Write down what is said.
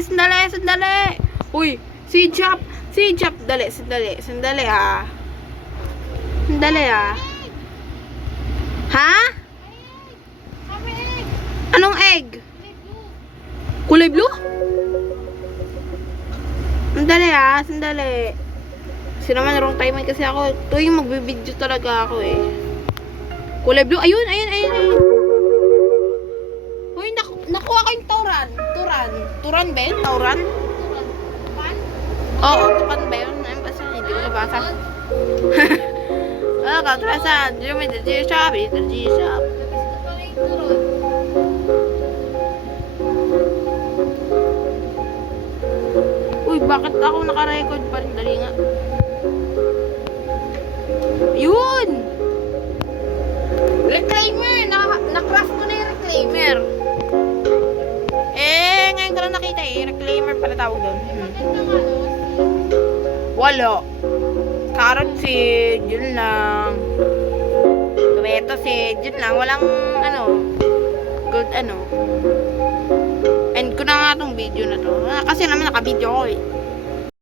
Sandali. Uy, si Jap, sandali ha. Sandali ha. Ha? Anong egg? Kulay blue? Sandali. Kasi naman wrong timing kasi ako. Ito yung magbibideo talaga ako eh. Kulay blue. Ayun. Uy, nakuha ko yung Turan. Turan ba yun? Turan? Oo, tukan ba yun? Ano ba siya? Hindi ko nabasa. Katrasan. Yung may G-Shop. Uy, bakit ako naka-record pa rin? Dali nga. Yun! Reclaimer! Na-craft ko na yung reclaimer. Ngayon ko lang nakita eh. Reclaimer pala tawag doon. Wala. Carrot seed. Yun lang. Tomato seed. Yun lang. Walang good. End ko na nga tong video na to. Kasi naman naka-video ko eh.